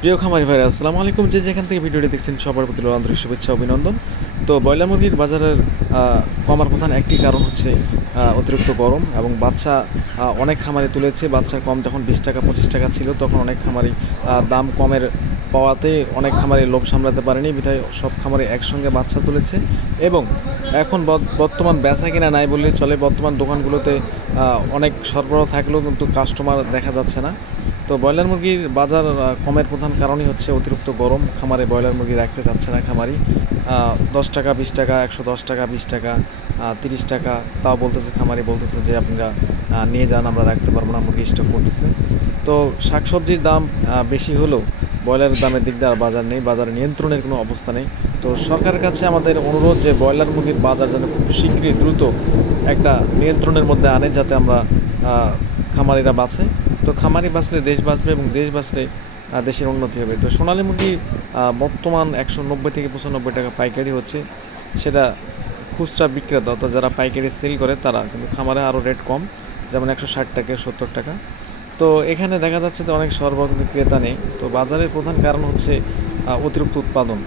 প্রিয় খামারি ভাইরা, আসসালামু আলাইকুম। যে যেখান থেকে ভিডিওটি দেখছেন সবার প্রতি আন্তরিক শুভেচ্ছা অভিনন্দন। তো ব্রয়লার মুরগির বাজারের কমার প্রধান একটি কারণ হচ্ছে অতিরিক্ত গরম এবং বাচ্চা অনেক খামারে তুলেছে। বাচ্চা কম যখন 20 টাকা 25 টাকা ছিল, তখন অনেক খামারি দাম কমের পাওয়াতে অনেক খামারি লোভ সামলাতে পারেনি, বিধায় সব খামারে একসঙ্গে বাচ্চা তুলেছে। এবং এখন বর্তমান বেচা কিনা নাই বললে চলে। বর্তমান দোকানগুলোতে অনেক সরবরাহ থাকলেও কিন্তু কাস্টমার দেখা যাচ্ছে না। তো ব্রয়লার মুরগির বাজার কমের প্রধান কারণই হচ্ছে অতিরিক্ত গরম। খামারে ব্রয়লার মুরগি রাখতে চাচ্ছে না খামারি। 10 টাকা 20 টাকা, 110 টাকা 20 টাকা, 30 টাকা তাও বলতেছে খামারি, বলতেছে যে আপনারা নিয়ে যান, আমরা রাখতে পারবো না, মুরগি স্টক করতেছে। তো শাকসবজির দাম বেশি হলেও ব্রয়লারের দামের দিক দিয়ে আর বাজার নেই, বাজার নিয়ন্ত্রণের কোনো অবস্থা নেই। তো সরকারের কাছে আমাদের অনুরোধ যে ব্রয়লার মুরগির বাজার যেন খুব শীঘ্রই দ্রুত একটা নিয়ন্ত্রণের মধ্যে আনে, যাতে আমরা খামারিরা বাঁচে। তো খামারি বাঁচলে দেশ বাঁচবে এবং দেশ বাঁচলে দেশের উন্নতি হবে। তো সোনালী মুরগি বর্তমান 190 থেকে 95 টাকা পাইকারি হচ্ছে। সেটা খুচরা বিক্রেতা অর্থাৎ যারা পাইকারি সেল করে তারা, কিন্তু খামারে আরও রেট কম, যেমন 160 টাকা 70 টাকা। তো এখানে দেখা যাচ্ছে যে অনেক সরবরাহ কিন্তু ক্রেতা নেই। তো বাজারের প্রধান কারণ হচ্ছে অতিরিক্ত উৎপাদন।